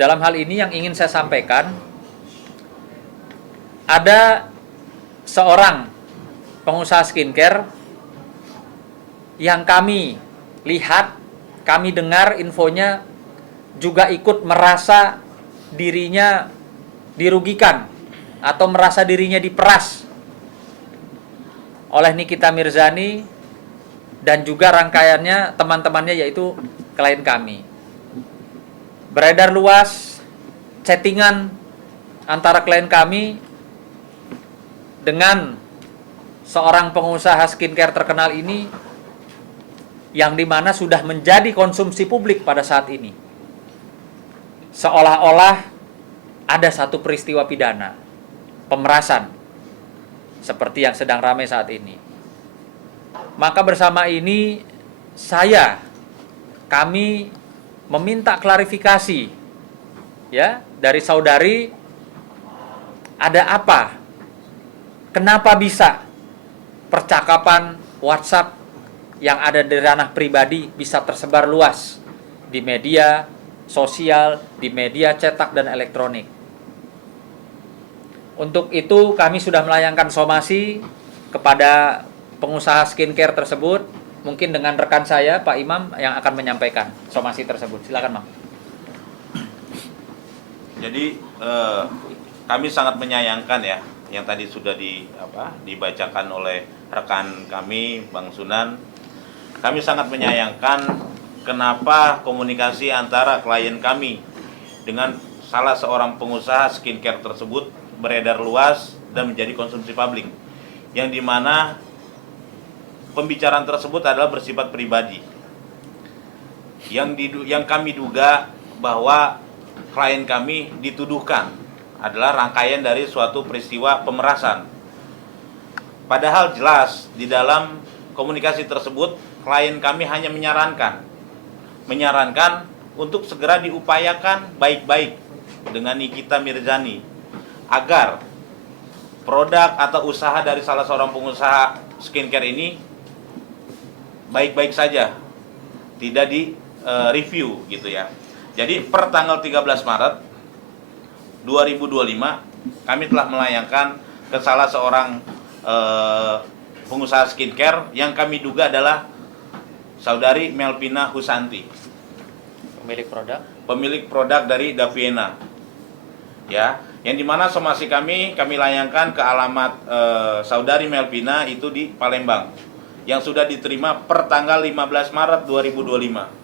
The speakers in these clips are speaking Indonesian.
dalam hal ini yang ingin saya sampaikan, ada seorang pengusaha skincare yang kami lihat, kami dengar infonya juga ikut merasa dirinya dirugikan atau merasa dirinya diperas oleh Nikita Mirzani dan juga rangkaiannya teman-temannya, yaitu klien kami. Beredar luas chattingan antara klien kami dengan seorang pengusaha skincare terkenal ini, yang dimana sudah menjadi konsumsi publik pada saat ini. Seolah-olah ada satu peristiwa pidana, pemerasan, seperti yang sedang ramai saat ini. Maka bersama ini kami meminta klarifikasi ya dari saudari, ada apa? Kenapa bisa percakapan WhatsApp yang ada di ranah pribadi bisa tersebar luas di media sosial, di media cetak dan elektronik? Untuk itu kami sudah melayangkan somasi kepada pengusaha skincare tersebut. Mungkin dengan rekan saya, Pak Imam, yang akan menyampaikan somasi tersebut. Silakan, Bang. Jadi kami sangat menyayangkan ya yang tadi sudah dibacakan oleh rekan kami, Bang Sunan. Kami sangat menyayangkan kenapa komunikasi antara klien kami dengan salah seorang pengusaha skincare tersebut beredar luas dan menjadi konsumsi publik, yang dimana pembicaraan tersebut adalah bersifat pribadi. Yang kami duga bahwa klien kami dituduhkan adalah rangkaian dari suatu peristiwa pemerasan. Padahal jelas di dalam komunikasi tersebut klien kami hanya menyarankan untuk segera diupayakan baik-baik dengan Nikita Mirzani agar produk atau usaha dari salah seorang pengusaha skincare ini baik-baik saja, tidak di review gitu ya. Jadi per tanggal 13 Maret 2025 kami telah melayangkan ke salah seorang pengusaha skincare yang kami duga adalah saudari Melvina Husanti, pemilik produk dari Daviena, ya, yang dimana somasi kami layangkan ke alamat saudari Melvina itu di Palembang, yang sudah diterima per tanggal 15 Maret 2025.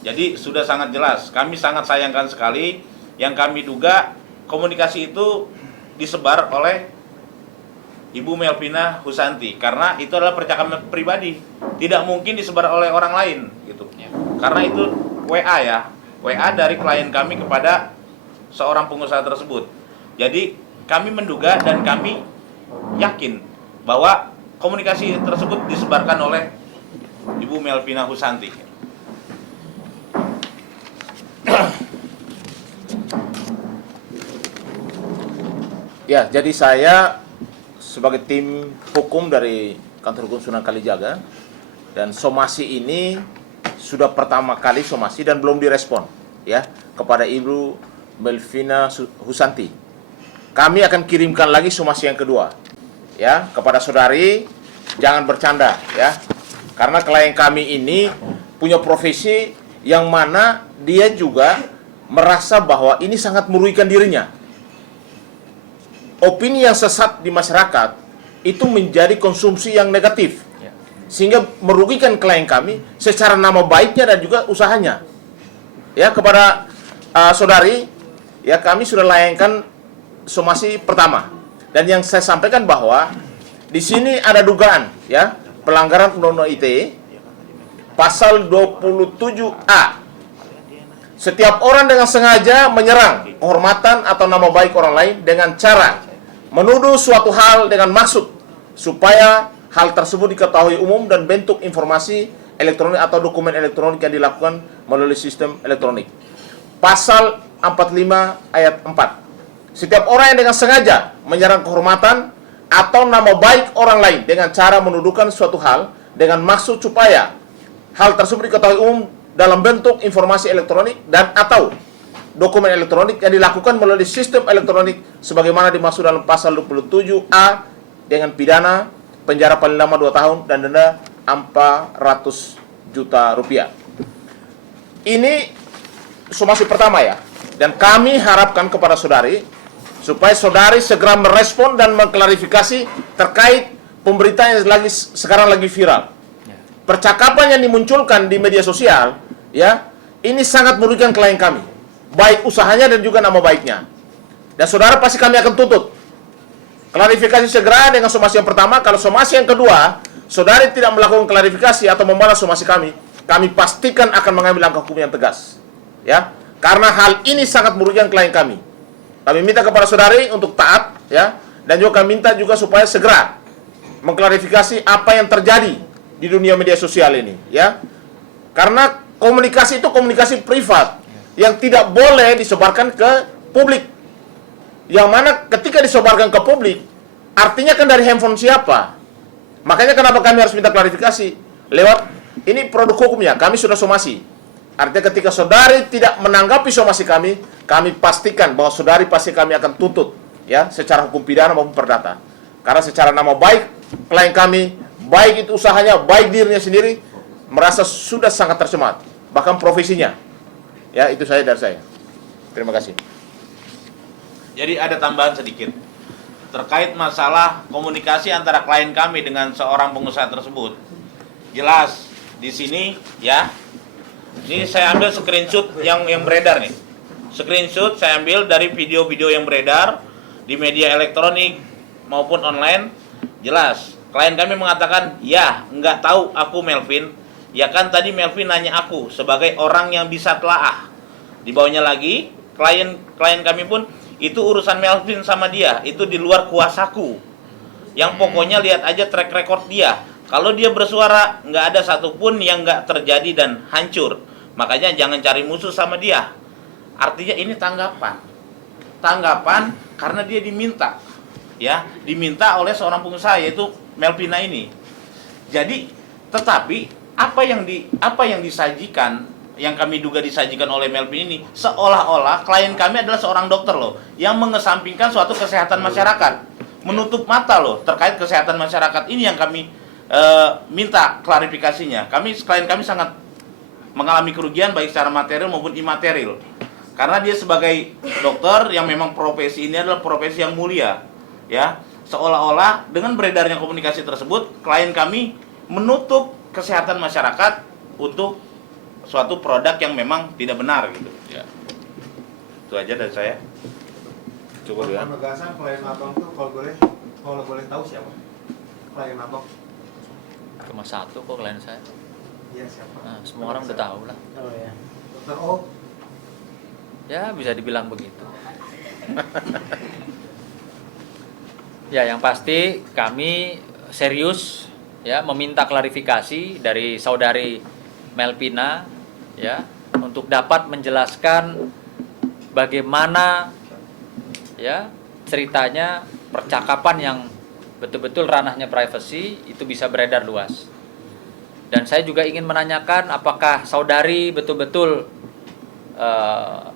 Jadi sudah sangat jelas, kami sangat sayangkan sekali yang kami duga komunikasi itu disebar oleh Ibu Melvina Husanti, karena itu adalah percakapan pribadi, tidak mungkin disebar oleh orang lain gitu. Karena itu WA dari klien kami kepada seorang pengusaha tersebut. Jadi kami menduga dan kami yakin bahwa komunikasi tersebut disebarkan oleh Ibu Melvina Husanti. Ya, jadi saya sebagai tim hukum dari Kantor Hukum Sunan Kalijaga, dan somasi ini sudah pertama kali somasi dan belum direspon ya kepada Ibu Melvina Husanti. Kami akan kirimkan lagi somasi yang kedua ya kepada saudari, jangan bercanda ya. Karena klien kami ini punya profesi yang mana dia juga merasa bahwa ini sangat merugikan dirinya. Opini yang sesat di masyarakat itu menjadi konsumsi yang negatif, sehingga merugikan klien kami secara nama baiknya dan juga usahanya. Ya, kepada saudari, ya kami sudah layangkan somasi pertama, dan yang saya sampaikan bahwa di sini ada dugaan ya pelanggaran Undang-Undang ITE pasal 27A. Setiap orang dengan sengaja menyerang kehormatan atau nama baik orang lain dengan cara menuduh suatu hal dengan maksud supaya hal tersebut diketahui umum dan bentuk informasi elektronik atau dokumen elektronik yang dilakukan melalui sistem elektronik. Pasal 45 ayat 4. Setiap orang yang dengan sengaja menyerang kehormatan atau nama baik orang lain dengan cara menuduhkan suatu hal dengan maksud supaya hal tersebut diketahui umum dalam bentuk informasi elektronik dan atau dokumen elektronik yang dilakukan melalui sistem elektronik sebagaimana dimaksud dalam pasal 27A dengan pidana penjara paling lama 2 tahun dan denda 400 juta rupiah. Ini somasi pertama ya. Dan kami harapkan kepada saudari supaya saudari segera merespon dan mengklarifikasi terkait pemberitaan yang sekarang lagi viral. Percakapan yang dimunculkan di media sosial ya, ini sangat merugikan klien kami, baik usahanya dan juga nama baiknya. Dan saudara pasti kami akan tuntut. Klarifikasi segera dengan somasi yang pertama. Kalau somasi yang kedua, saudari tidak melakukan klarifikasi atau membalas somasi kami pastikan akan mengambil langkah hukum yang tegas. Ya, karena hal ini sangat merugikan klien kami. Kami minta kepada saudari untuk taat, ya, dan juga kami minta juga supaya segera mengklarifikasi apa yang terjadi di dunia media sosial ini, ya. Karena komunikasi itu komunikasi privat yang tidak boleh disebarkan ke publik. Yang mana ketika disebarkan ke publik, artinya kan dari handphone siapa? Makanya kenapa kami harus minta klarifikasi lewat ini produk hukumnya, kami sudah somasi. Artinya ketika saudari tidak menanggapi somasi kami pastikan bahwa saudari pasti kami akan tuntut ya secara hukum pidana maupun perdata. Karena secara nama baik klien kami, baik itu usahanya, baik dirinya sendiri merasa sudah sangat tercemar, bahkan profesinya. Ya, itu saya dari saya. Terima kasih. Jadi ada tambahan sedikit terkait masalah komunikasi antara klien kami dengan seorang pengusaha tersebut. Jelas di sini ya. Ini saya ambil screenshot yang beredar nih. Screenshot saya ambil dari video-video yang beredar di media elektronik maupun online. Jelas, klien kami mengatakan, "Ya, nggak tahu aku Melvin. Ya kan tadi Melvin nanya aku sebagai orang yang bisa telaah." Di bawahnya lagi, klien kami pun, "Itu urusan Melvin sama dia, itu di luar kuasaku. Yang pokoknya lihat aja track record dia. Kalau dia bersuara, nggak ada satupun yang nggak terjadi dan hancur. Makanya jangan cari musuh sama dia." Artinya ini tanggapan karena dia diminta, ya, diminta oleh seorang pengusaha yaitu Melvina ini. Jadi, tetapi apa yang disajikan, yang kami duga disajikan oleh Melvin ini, seolah-olah klien kami adalah seorang dokter loh, yang mengesampingkan suatu kesehatan masyarakat, menutup mata loh terkait kesehatan masyarakat ini yang kami minta klarifikasinya. Klien kami sangat mengalami kerugian baik secara material maupun imaterial. Karena dia sebagai dokter yang memang profesi ini adalah profesi yang mulia, ya. Seolah-olah dengan beredarnya komunikasi tersebut, klien kami menutup kesehatan masyarakat untuk suatu produk yang memang tidak benar gitu, ya. Itu aja dari saya. Cukup ya. Penugasan klien abang tuh kalau boleh tahu siapa? Klien abang? Cuma satu kok klien saya. Iya, siapa? Nah, semua orang udah tahu lah. Oh ya. Dokter O. Ya, bisa dibilang begitu. Ya, yang pasti kami serius ya meminta klarifikasi dari saudari Melvina ya untuk dapat menjelaskan bagaimana ya ceritanya percakapan yang betul-betul ranahnya privasi itu bisa beredar luas. Dan saya juga ingin menanyakan apakah saudari betul-betul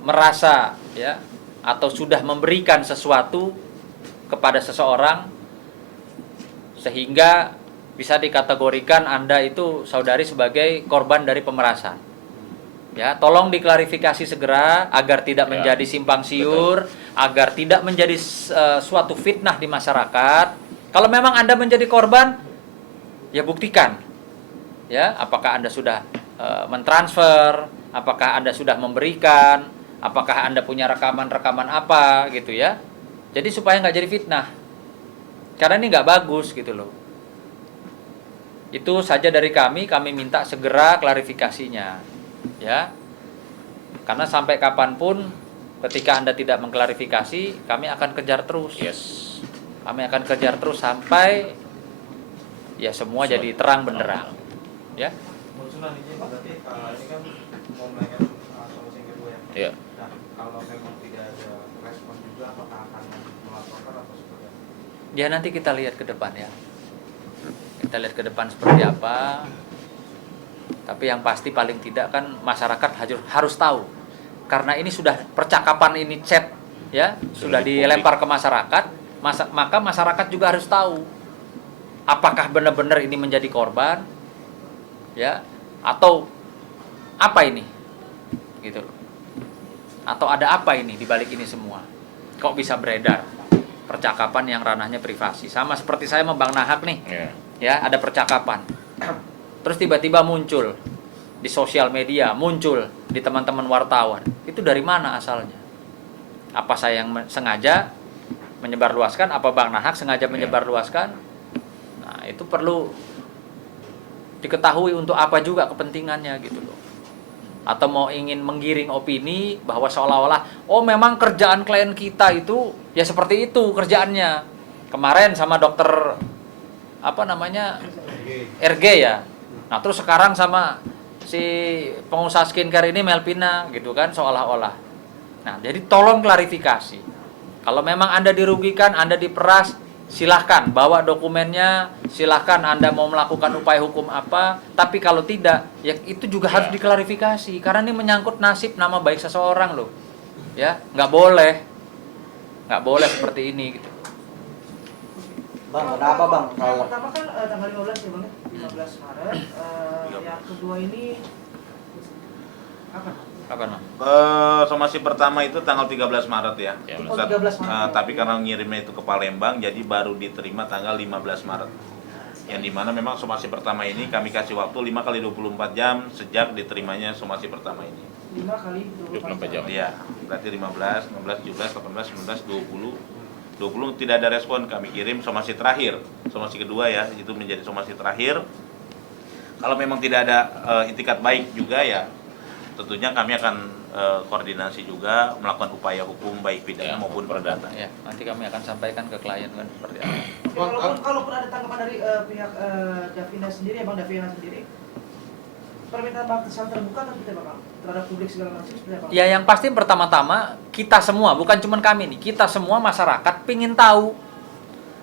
merasa ya atau sudah memberikan sesuatu kepada seseorang sehingga bisa dikategorikan Anda itu saudari sebagai korban dari pemerasan. Ya, tolong diklarifikasi segera agar tidak menjadi simpang siur, agar tidak menjadi suatu fitnah di masyarakat. Kalau memang Anda menjadi korban, ya buktikan. Ya, apakah Anda sudah mentransfer, apakah Anda sudah memberikan, apakah Anda punya rekaman-rekaman apa gitu ya. Jadi supaya nggak jadi fitnah. Karena ini nggak bagus gitu loh. Itu saja dari kami minta segera klarifikasinya. Ya. Karena sampai kapanpun ketika Anda tidak mengklarifikasi, kami akan kejar terus. Yes. Kami akan kejar terus sampai ya semua jadi terang benderang. Ya. Usulan ini berarti ini kan mau menanyakan solusi yang kedua ya. Iya. Nah, kalau memang tidak ada respon juga apakah akan melaporkan atau seperti apa? Ya nanti kita lihat ke depan ya. Kita lihat ke depan seperti apa. Tapi yang pasti paling tidak kan masyarakat harus tahu. Karena ini sudah percakapan ini chat ya, sudah dilempar ke masyarakat, maka masyarakat juga harus tahu apakah benar-benar ini menjadi korban ya atau apa ini gitu loh. Atau ada apa ini di balik ini semua? Kok bisa beredar percakapan yang ranahnya privasi? Sama seperti saya sama Bang Nahak nih. Ya, ada percakapan. Terus tiba-tiba muncul di sosial media, muncul di teman-teman wartawan. Itu dari mana asalnya? Apa saya yang sengaja menyebarluaskan? Apa Bang Nahak sengaja menyebarluaskan? Nah, itu perlu diketahui untuk apa juga kepentingannya gitu loh. Atau mau ingin menggiring opini bahwa seolah-olah oh memang kerjaan klien kita itu ya seperti itu kerjaannya. Kemarin sama dokter apa namanya RG ya. Nah terus sekarang sama si pengusaha skincare ini Melpina gitu kan seolah-olah. Nah jadi tolong klarifikasi. Kalau memang Anda dirugikan, Anda diperas, silahkan bawa dokumennya, silahkan Anda mau melakukan upaya hukum apa. Tapi kalau tidak, ya itu juga harus diklarifikasi. Karena ini menyangkut nasib nama baik seseorang loh. Ya, nggak boleh seperti ini gitu. Bang, kenapa Bang? Yang pertama kan tanggal 15 ya Bang, 15 Maret. Yang kedua ini apa? Kapan, Bang? Somasi pertama itu tanggal 13 Maret ya. Oh, 13 Maret. Tapi karena ngirimnya itu ke Palembang, jadi baru diterima tanggal 15 Maret. Yang dimana memang somasi pertama ini kami kasih waktu 5 kali 24 jam sejak diterimanya somasi pertama ini. 5 kali 24 jam. Iya, berarti 15, 16, 17, 18, 19, 20 tidak ada respon, kami kirim somasi terakhir. Somasi kedua ya, itu menjadi somasi terakhir. Kalau memang tidak ada itikat baik juga ya, tentunya kami akan koordinasi juga melakukan upaya hukum baik pidana maupun perdata. Ya, nanti kami akan sampaikan ke klien kan seperti apa. Ya, kalaupun ada tanggapan dari pihak Davina sendiri, Bang Davina sendiri, permintaan batasan terbuka atau tidak Bang? Terhadap publik segala macam seperti apa? Ya yang pasti pertama-tama kita semua, bukan cuma kami nih, kita semua masyarakat pingin tahu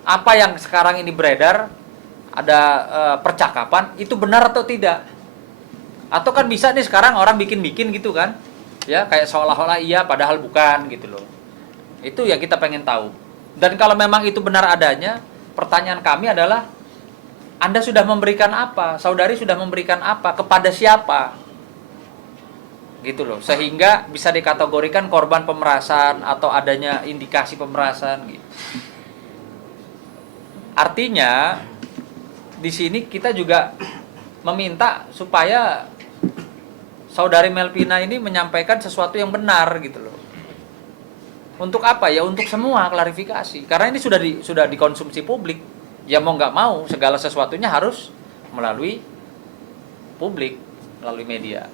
apa yang sekarang ini beredar, ada percakapan, itu benar atau tidak. Atau kan bisa nih sekarang orang bikin-bikin gitu kan, ya kayak seolah-olah iya padahal bukan gitu loh. Itu yang kita pengen tahu. Dan kalau memang itu benar adanya, pertanyaan kami adalah Anda sudah memberikan apa? Saudari sudah memberikan apa? Kepada siapa? Gitu loh. Sehingga bisa dikategorikan korban pemerasan atau adanya indikasi pemerasan gitu. Artinya di sini kita juga meminta supaya saudari Melpina ini menyampaikan sesuatu yang benar gitu loh. Untuk apa ya? Untuk semua klarifikasi. Karena ini sudah dikonsumsi publik. Ya mau nggak mau segala sesuatunya harus melalui publik, melalui media.